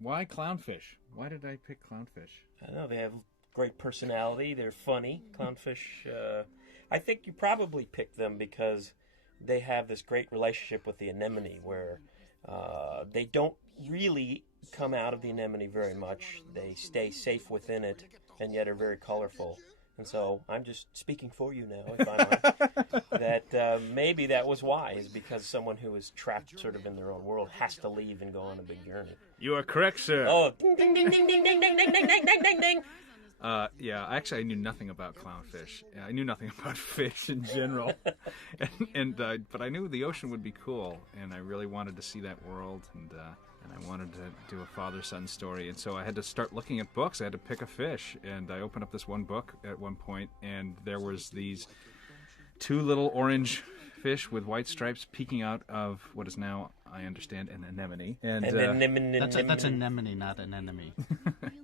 Why clownfish? Why did I pick clownfish? I don't know. They have great personality. They're funny. Clownfish. I think you probably picked them because they have this great relationship with the anemone, where they don't really come out of the anemone very much. They stay safe within it, and yet are very colorful. And so I'm just speaking for you now, if I might, that maybe that was wise, because someone who is trapped sort of in their own world has to leave and go on a big journey. You are correct, sir. Oh, ding, ding, ding, ding, ding, ding, ding, ding, ding, ding, ding, ding. Yeah, actually, I knew nothing about clownfish. I knew nothing about fish in general, but I knew the ocean would be cool, and I really wanted to see that world, and I wanted to do a father-son story, and so I had to start looking at books. I had to pick a fish, and I opened up this one book at one point, and there was these two little orange fish with white stripes peeking out of what is now, I understand, an anemone. And that's anemone, not an enemy.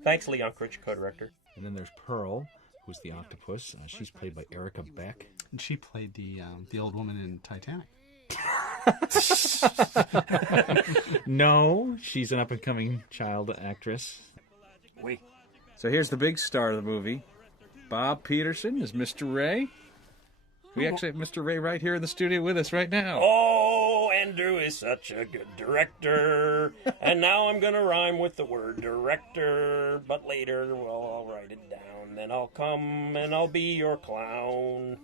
Thanks, Lee Unkrich, co-director. And then there's Pearl, who's the octopus. She's played by Erica Beck. And she played the old woman in Titanic. No, she's an up-and-coming child actress. Wait. So here's the big star of the movie. Bob Peterson is Mr. Ray. We actually have Mr. Ray right here in the studio with us right now. Oh, Andrew is such a good director. And now I'm going to rhyme with the word director. But later, well, I'll write it down. Then I'll come and I'll be your clown.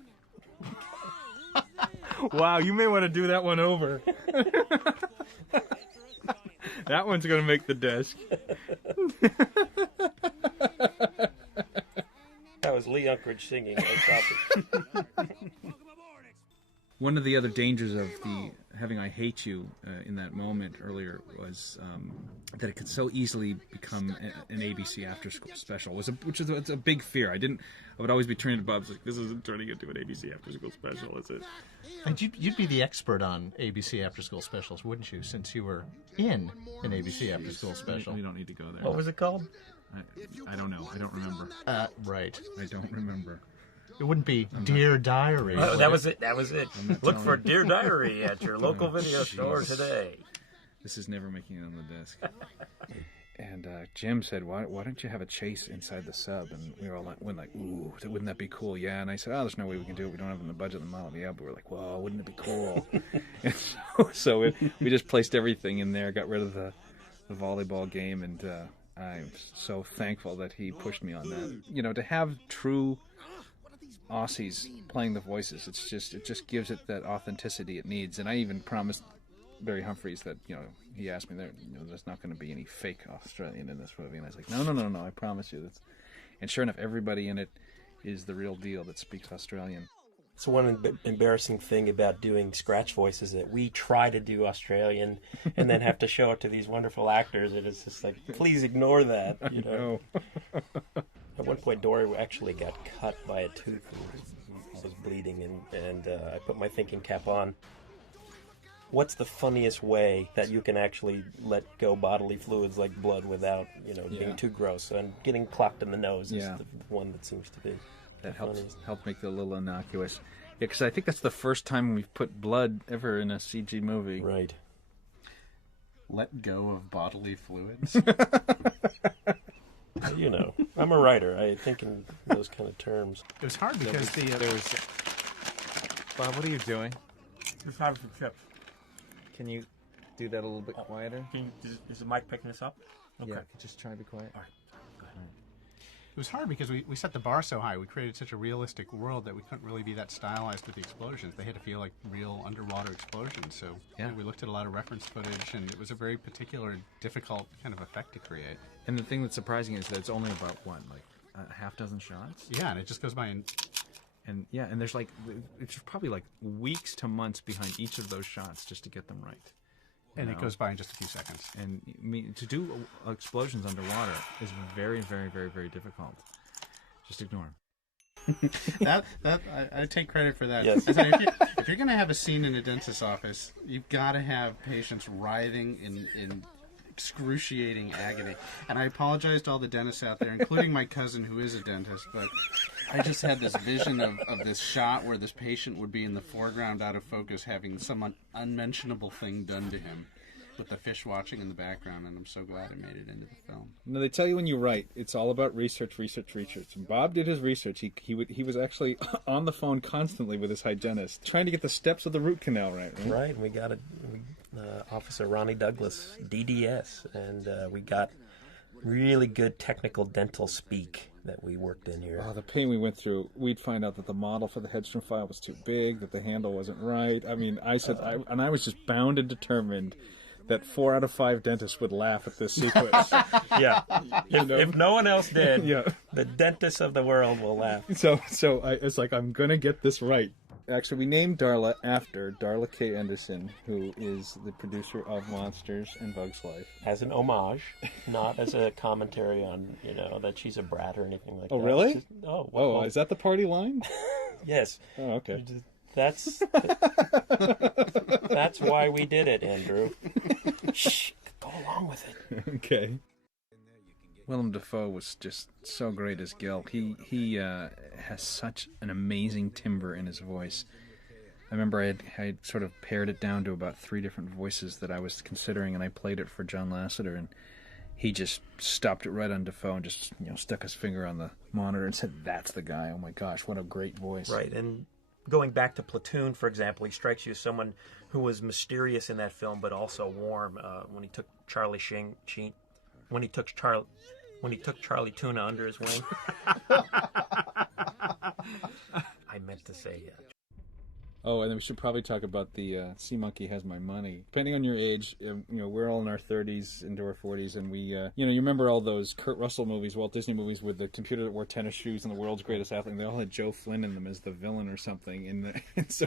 Wow, you may want to do that one over. That one's going to make the desk. That was Lee Unkrich singing. One of the other dangers of the having I Hate You in that moment earlier was that it could so easily become an ABC after-school special, which is a big fear. I would always be turning to Bob like, this isn't turning into an ABC after-school special, is it? And you'd be the expert on ABC after-school specials, wouldn't you, since you were in an ABC after-school special? We don't need to go there. What was it called? I don't know. I don't remember. Right. I don't remember. It wouldn't be Dear Diary. Oh, that was it. That was it. Look for Dear Diary at your local video store today. This is never making it on the desk. And Jim said, why don't you have a chase inside the sub? And we were all like, ooh, wouldn't that be cool? Yeah. And I said, there's no way we can do it. We don't have it in the budget in the model. Yeah, but we're like, well, wouldn't it be cool? And so we just placed everything in there, got rid of the volleyball game, and I'm so thankful that he pushed me on that. You know, to have true Aussies playing the voices, it just gives it that authenticity it needs. And I even promised Barry Humphries that, he asked me there's not going to be any fake Australian in this movie, and I was like, no, I promise you. And sure enough, everybody in it is the real deal that speaks Australian. So one embarrassing thing about doing scratch voice is that we try to do Australian and then have to show it to these wonderful actors, and it's just like, please ignore that. You know. At one point, Dory actually got cut by a tooth and was bleeding, and I put my thinking cap on. What's the funniest way that you can actually let go bodily fluids like blood without, being too gross? And getting clocked in the nose is the one that seems to be. That helped make it a little innocuous. Yeah, because I think that's the first time we've put blood ever in a CG movie. Right. Let go of bodily fluids. I'm a writer. I think in those kind of terms. It was hard because Bob, what are you doing? Just having some chips. Can you do that a little bit quieter? Is the mic picking this up? Okay. Yeah, just try to be quiet. All right. It was hard because we set the bar so high. We created such a realistic world that we couldn't really be that stylized with the explosions. They had to feel like real underwater explosions. So we looked at a lot of reference footage, and it was a very particular, difficult kind of effect to create. And the thing that's surprising is that it's only about, a half dozen shots? Yeah, and it just goes by in... And there's it's probably weeks to months behind each of those shots just to get them right. And it goes by in just a few seconds. And to do explosions underwater is very, very, very, very difficult. Just ignore them. I take credit for that. Yes. If you're going to have a scene in a dentist's office, you've got to have patients writhing in excruciating agony. And I apologize to all the dentists out there, including my cousin who is a dentist, but I just had this vision of this shot where this patient would be in the foreground out of focus having some unmentionable thing done to him. with the fish watching in the background, and I'm so glad it made it into the film. No, they tell you when you write, it's all about research. And Bob did his research. He was actually on the phone constantly with his hygienist, trying to get the steps of the root canal right. Right, and we got Officer Ronnie Douglas, DDS, and we got really good technical dental speak that we worked in here. Oh, the pain we went through. We'd find out that the model for the Hedstrom file was too big, that the handle wasn't right. I mean, I was just bound and determined that 4 out of 5 dentists would laugh at this sequence. Yeah. If no one else did, Yeah. the dentists of the world will laugh. So it's like, I'm going to get this right. Actually, we named Darla after Darla K. Anderson, who is the producer of Monsters and Bugs Life. As an homage, not as a commentary on, that she's a brat or anything like that. Oh, really? Just, well, Oh, is that the party line? Yes. Oh, okay. That's why we did it, Andrew. Shh, go along with it. Okay. Willem Dafoe was just so great as Gil. He has such an amazing timbre in his voice. I remember I had sort of pared it down to about 3 different voices that I was considering, and I played it for John Lasseter, and he just stopped it right on Dafoe and just stuck his finger on the monitor and said, "That's the guy." Oh my gosh, what a great voice! Right, and going back to Platoon, for example, he strikes you as someone who was mysterious in that film, but also warm. When he took Charlie Charlie Tuna under his wing. I meant to say Oh, and then we should probably talk about the Sea Monkey Has My Money. Depending on your age, we're all in our 30s into our 40s, and we, you remember all those Kurt Russell movies, Walt Disney movies with the computer that wore tennis shoes and the world's greatest athlete, and they all had Joe Flynn in them as the villain or something. And so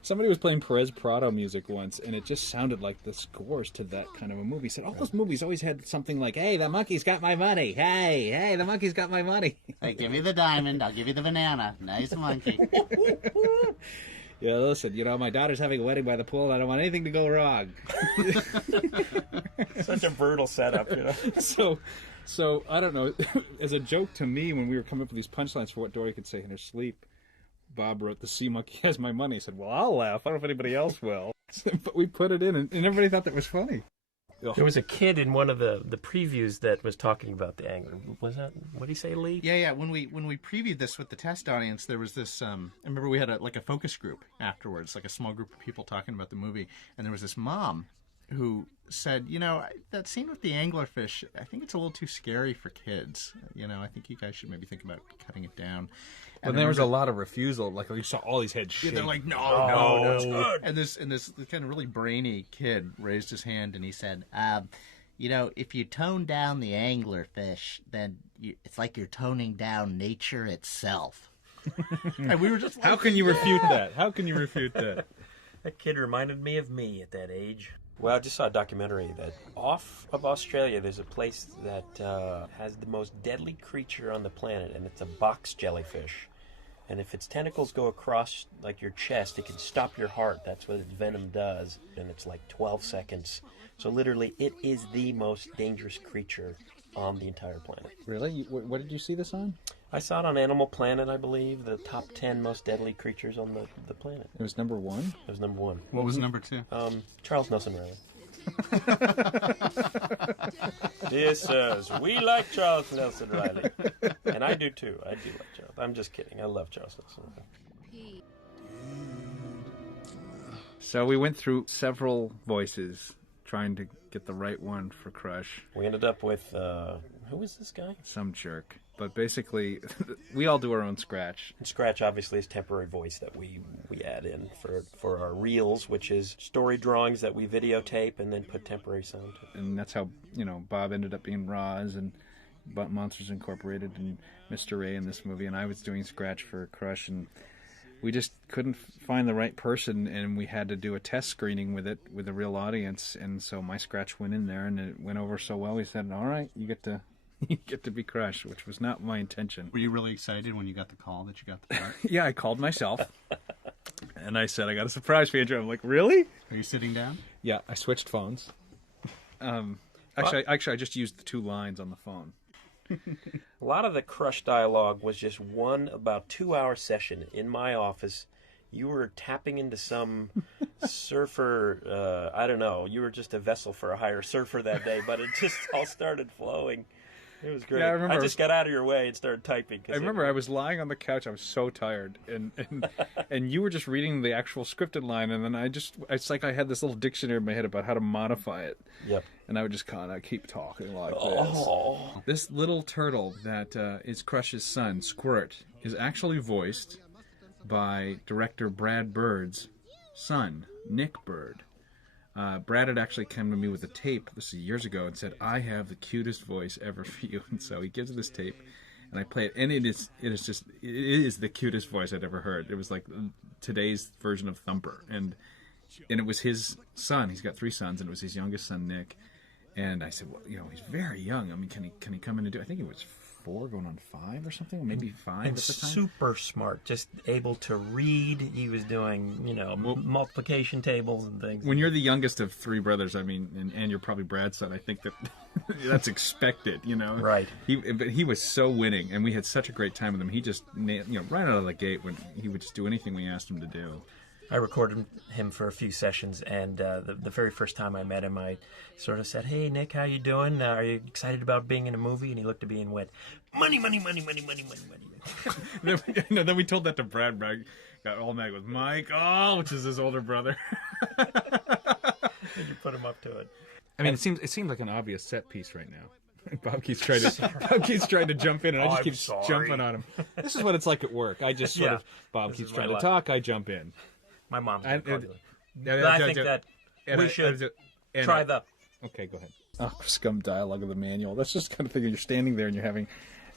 somebody was playing Perez Prado music once, and it just sounded like the scores to that kind of a movie. He said, all those movies always had something like, "Hey, the monkey's got my money. Hey, the monkey's got my money." Hey, give me the diamond, I'll give you the banana. Nice monkey. Yeah, listen, my daughter's having a wedding by the pool, and I don't want anything to go wrong. Such a brutal setup, So I don't know. As a joke to me, when we were coming up with these punchlines for what Dory could say in her sleep, Bob wrote, "The Sea Monkey Has My Money." He said, "Well, I'll laugh. I don't know if anybody else will." But we put it in, and everybody thought that was funny. There was a kid in one of the previews that was talking about the angler. Was that, what did he say, Lee? Yeah. When we previewed this with the test audience, there was this. I remember we had a focus group afterwards, like a small group of people talking about the movie, and there was this mom who said, that scene with the anglerfish, I think it's a little too scary for kids. I think you guys should maybe think about cutting it down. But there was a lot of refusal. Like, you saw all these heads shake. Yeah, they're like, no. And this kind of really brainy kid raised his hand and he said, if you tone down the anglerfish, then it's like you're toning down nature itself. And we were just like, How can you refute that? How can you refute that? That kid reminded me of me at that age. Well, I just saw a documentary that off of Australia, there's a place that has the most deadly creature on the planet, and it's a box jellyfish. And if its tentacles go across, like, your chest, it can stop your heart. That's what its venom does, and it's like 12 seconds. So literally, it is the most dangerous creature on the entire planet. Really? What did you see this on? I saw it on Animal Planet, I believe, the top 10 most deadly creatures on the planet. It was number 1? It was number 1. What was number 2? Charles Nelson Riley. This says, we like Charles Nelson Riley. And I do too. I do like Charles. I'm just kidding. I love Charles Nelson Riley. So we went through several voices trying to get the right one for Crush. We ended up with, who is this guy? Some jerk. But basically, we all do our own scratch. And scratch obviously is temporary voice that we add in for our reels, which is story drawings that we videotape and then put temporary sound to. And that's how, Bob ended up being Roz and Monsters Incorporated and Mr. Ray in this movie. And I was doing scratch for Crush, and we just couldn't find the right person, and we had to do a test screening with it with a real audience. And so my scratch went in there, and it went over so well. We said, all right, you get to be Crush, which was not my intention. Were you really excited when you got the call that you got the part? Yeah, I called myself, and I said, I got a surprise for you, Andrew. I'm like, really? Are you sitting down? Yeah, I switched phones. Actually, I just used the 2 lines on the phone. A lot of the Crush dialogue was just one about 2-hour session in my office. You were tapping into some Surfer, I don't know. You were just a vessel for a higher surfer that day, but it just all started flowing. It was great. Yeah, I remember I just got out of your way and started typing. I remember I was lying on the couch. I was so tired, and you were just reading the actual scripted line, and then it's like I had this little dictionary in my head about how to modify it. Yep. And I would just kind of keep talking like this. Oh. This little turtle that is Crush's son, Squirt, is actually voiced by director Brad Bird's son, Nick Bird. Brad had actually come to me with a tape, this is years ago, and said, I have the cutest voice ever for you. And so he gives me this tape, and I play it, and it is the cutest voice I'd ever heard. It was like today's version of Thumper. And it was his son. He's got 3 sons, and it was his youngest son, Nick. And I said, well, he's very young. I mean, can he come in and do? I think he was 4 going on 5 or something, maybe 5 And at the time. super smart, just able to read. He was doing, multiplication tables and things. When you're the youngest of 3 brothers, I mean, and you're probably Brad's son, I think that's expected, Right. But he was so winning, and we had such a great time with him. He just, right out of the gate, when he would just do anything we asked him to do. I recorded him for a few sessions, and the very first time I met him, I sort of said, "Hey, Nick, how you doing? Are you excited about being in a movie?" And he looked at me and went, "Money, money, money, money, money, money, money." Then we told that to Brad. Brad got all mad with Mike, which is his older brother. And you put him up to it. I mean, it seems like an obvious set piece right now. Bob keeps trying to jump in, and I just keep jumping on him. This is what it's like at work. I just sort of, Bob keeps trying to talk, I jump in. My mom's I think that we should try the... Okay, go ahead. Scum dialogue of the manual. That's just kind of thing. You're standing there and you're having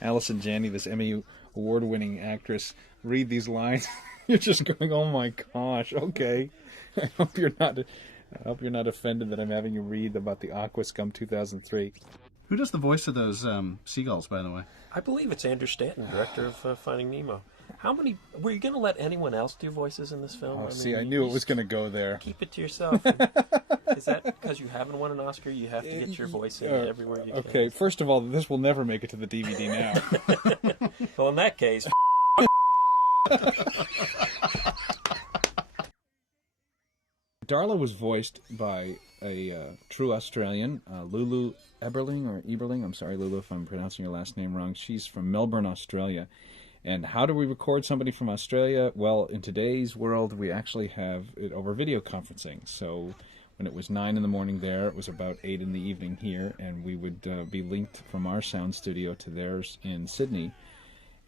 Allison Janney, this Emmy award-winning actress, read these lines. You're just going, "Oh my gosh, okay." I hope you're not offended that I'm having you read about the Aqua Scum 2003. Who does the voice of those seagulls, by the way? I believe it's Andrew Stanton, director of Finding Nemo. Were you going to let anyone else do voices in this film? I knew it was going to go there. Keep it to yourself. Is that because you haven't won an Oscar? You have to get your voice in everywhere you can. Okay, first of all, this will never make it to the DVD now. Well, in that case... Darla was voiced by a true Australian, Lulu Eberling. I'm sorry, Lulu, if I'm pronouncing your last name wrong. She's from Melbourne, Australia. And how do we record somebody from Australia? Well, in today's world, we actually have it over video conferencing. So when it was 9 in the morning there, it was about 8 in the evening here, and we would be linked from our sound studio to theirs in Sydney.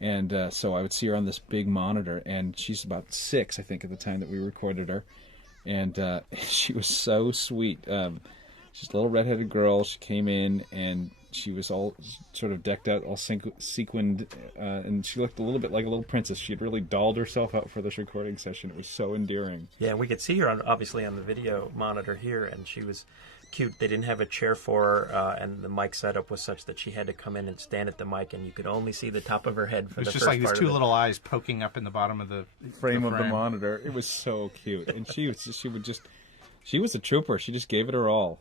And so I would see her on this big monitor, and she's about 6, I think, at the time that we recorded her. And she was so sweet. She's a little redheaded girl. She came in, and she was all sort of decked out, all sequined, and she looked a little bit like a little princess. She had really dolled herself out for this recording session. It was so endearing. Yeah, and we could see her, obviously, on the video monitor here, and she was cute. They didn't have a chair for her, and the mic setup was such that she had to come in and stand at the mic, and you could only see the top of her head for the first part. It's just like these 2 little eyes poking up in the bottom of the frame of the monitor. It was so cute, and she was a trooper. She just gave it her all.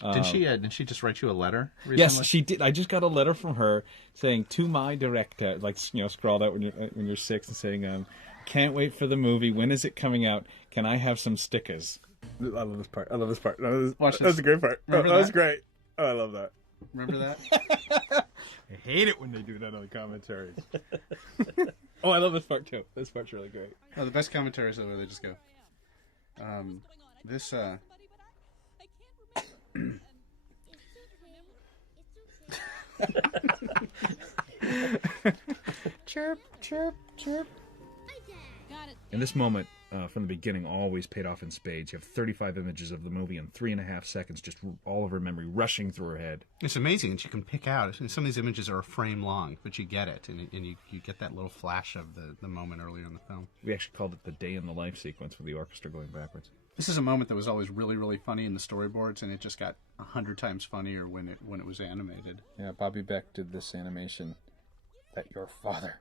Did she just write you a letter recently? Yes, she did. I just got a letter from her saying, "To my director," like, scrawled out when you're 6, and saying, "Can't wait for the movie. When is it coming out? Can I have some stickers?" I love this part. Watch this. That was a great part. That was great. Oh, I love that. Remember that? I hate it when they do that on the commentaries. Oh, I love this part too. This part's really great. Oh, the best commentaries are where they just go, Chirp, chirp, chirp. And this moment, from the beginning, always paid off in spades. You have 35 images of the movie in 3.5 seconds, just all of her memory rushing through her head. It's amazing that you can pick out. Some of these images are a frame long, but you get it, and you get that little flash of the moment earlier in the film. We actually called it the day in the life sequence with the orchestra going backwards. This is a moment that was always really, really funny in the storyboards, and it just got 100 times funnier when it was animated. Yeah, Bobby Beck did this animation. That your father.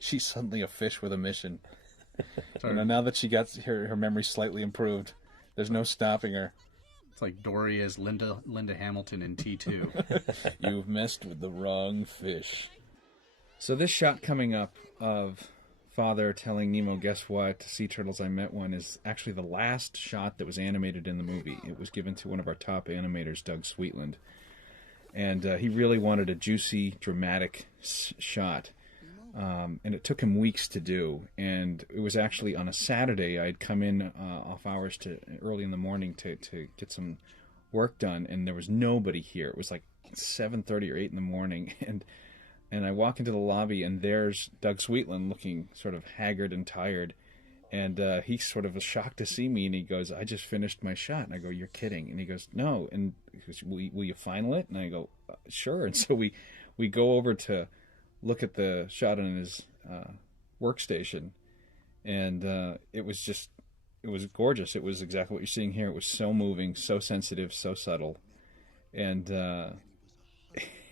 She's suddenly a fish with a mission. Now that she got her memory slightly improved, there's no stopping her. It's like Dory as Linda Hamilton in T2. You've messed with the wrong fish. So this shot coming up of father telling Nemo, guess what? Sea turtles, I met one, is actually the last shot that was animated in the movie. It was given to one of our top animators, Doug Sweetland. And he really wanted a juicy, dramatic shot. And it took him weeks to do. And it was actually on a Saturday. I'd come in off hours early in the morning to get some work done. And there was nobody here. It was like 7:30 or 8 in the morning. And I walk into the lobby, and there's Doug Sweetland looking sort of haggard and tired. And he sort of was shocked to see me, and he goes, I just finished my shot. And I go, you're kidding. And he goes, no. And he goes, will you final it? And I go, sure. And so we go over to look at the shot on his workstation. And it was gorgeous. It was exactly what you're seeing here. It was so moving, so sensitive, so subtle.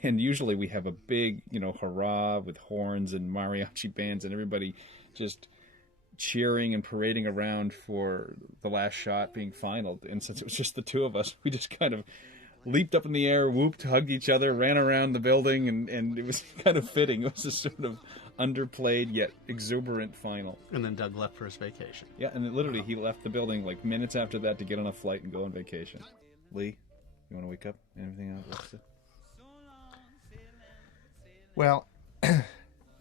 And usually we have a big, hurrah with horns and mariachi bands and everybody just cheering and parading around for the last shot being finaled. And since it was just the two of us, we just kind of leaped up in the air, whooped, hugged each other, ran around the building, and it was kind of fitting. It was a sort of underplayed yet exuberant final. And then Doug left for his vacation. Yeah, and literally he left the building like minutes after that to get on a flight and go on vacation. Lee, you want to wake up? Anything else? Well,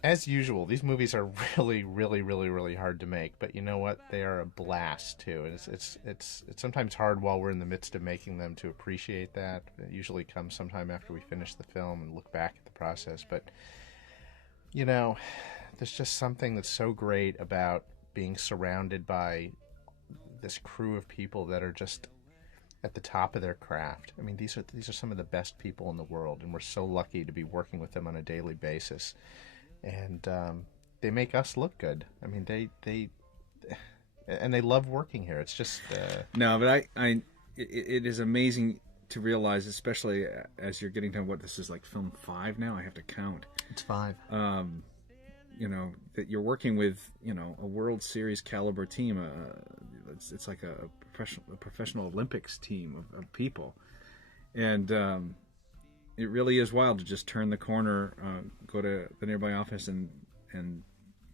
as usual, these movies are really, really, really, really hard to make. But you know what? They are a blast too. And it's sometimes hard while we're in the midst of making them to appreciate that. It usually comes sometime after we finish the film and look back at the process. But there's just something that's so great about being surrounded by this crew of people that are just at the top of their craft. I mean, these are some of the best people in the world, and we're so lucky to be working with them on a daily basis. And they make us look good. I mean, they love working here. It's just no, but it is amazing to realize, especially as you're getting to what this is like film 5 now. I have to count. It's 5. That you're working with a World Series caliber team. It's like a professional Olympics team of people, and it really is wild to just turn the corner, go to the nearby office, and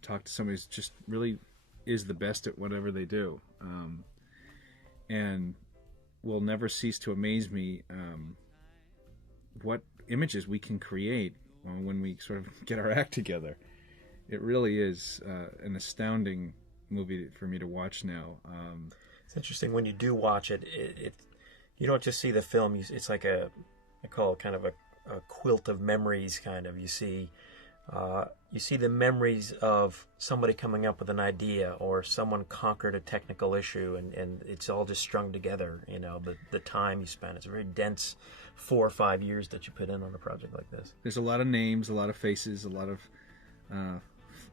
talk to somebody who just really is the best at whatever they do, and will never cease to amaze me what images we can create when we sort of get our act together. It really is an astounding movie for me to watch now. It's interesting when you do watch it. You don't just see the film. It's like I call it kind of a quilt of memories. Kind of you see the memories of somebody coming up with an idea, or someone conquered a technical issue, and it's all just strung together. The time you spend. It's a very dense 4 or 5 years that you put in on a project like this. There's a lot of names, a lot of faces, a lot of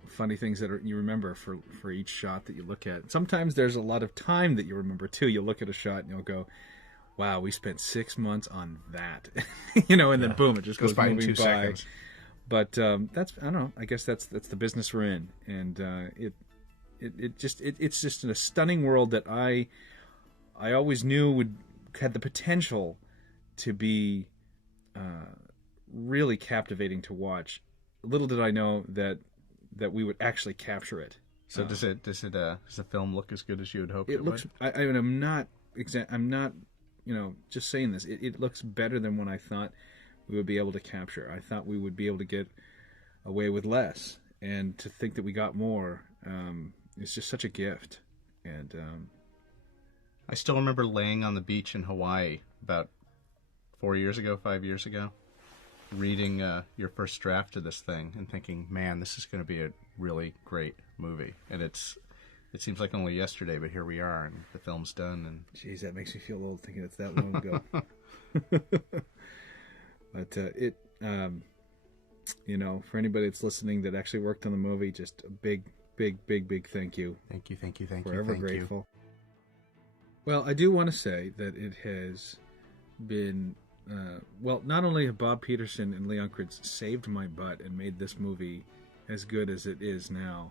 funny things that you remember for each shot that you look at. Sometimes there's a lot of time that you remember too. You'll look at a shot and you'll go, wow, we spent 6 months on that. And then boom, it just goes by in 2 seconds. But that's, I don't know, I guess that's the business we're in. And it's just in a stunning world that I always knew had the potential to be really captivating to watch. Little did I know that we would actually capture it. So does the film look as good as you had hoped it looks, would? I'm not just saying this. It looks better than what I thought we would be able to capture. I thought we would be able to get away with less, and to think that we got more, it's just such a gift. And I still remember laying on the beach in Hawaii about 5 years ago, reading your first draft of this thing and thinking, man, this is going to be a really great movie. And it seems like only yesterday, but here we are, and the film's done. And geez, that makes me feel old thinking it's that long ago. But for anybody that's listening that actually worked on the movie, just a big thank you. Thank you. Forever grateful. Well, I do want to say that it has been not only have Bob Peterson and Lee Unkrich saved my butt and made this movie as good as it is now,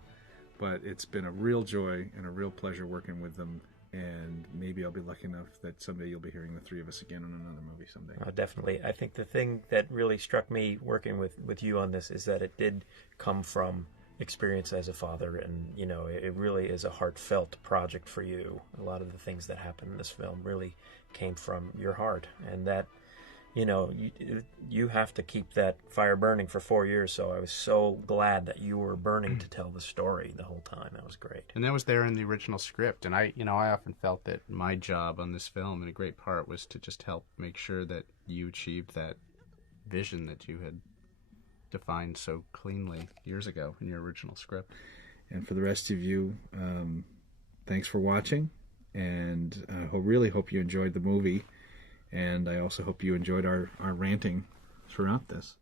but it's been a real joy and a real pleasure working with them, and maybe I'll be lucky enough that someday you'll be hearing the three of us again on another movie someday. Definitely. I think the thing that really struck me working with you on this is that it did come from experience as a father, and it really is a heartfelt project for you. A lot of the things that happen in this film really came from your heart, and that you have to keep that fire burning for 4 years. So I was so glad that you were burning to tell the story the whole time. That was great. And that was there in the original script. And I often felt that my job on this film, in a great part, was to just help make sure that you achieved that vision that you had defined so cleanly years ago in your original script. And for the rest of you, thanks for watching, and I really hope you enjoyed the movie. And I also hope you enjoyed our ranting throughout this.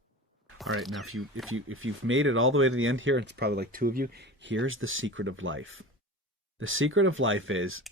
All right, now if you've made it all the way to the end here, it's probably like 2 of you. Here's the secret of life. The secret of life is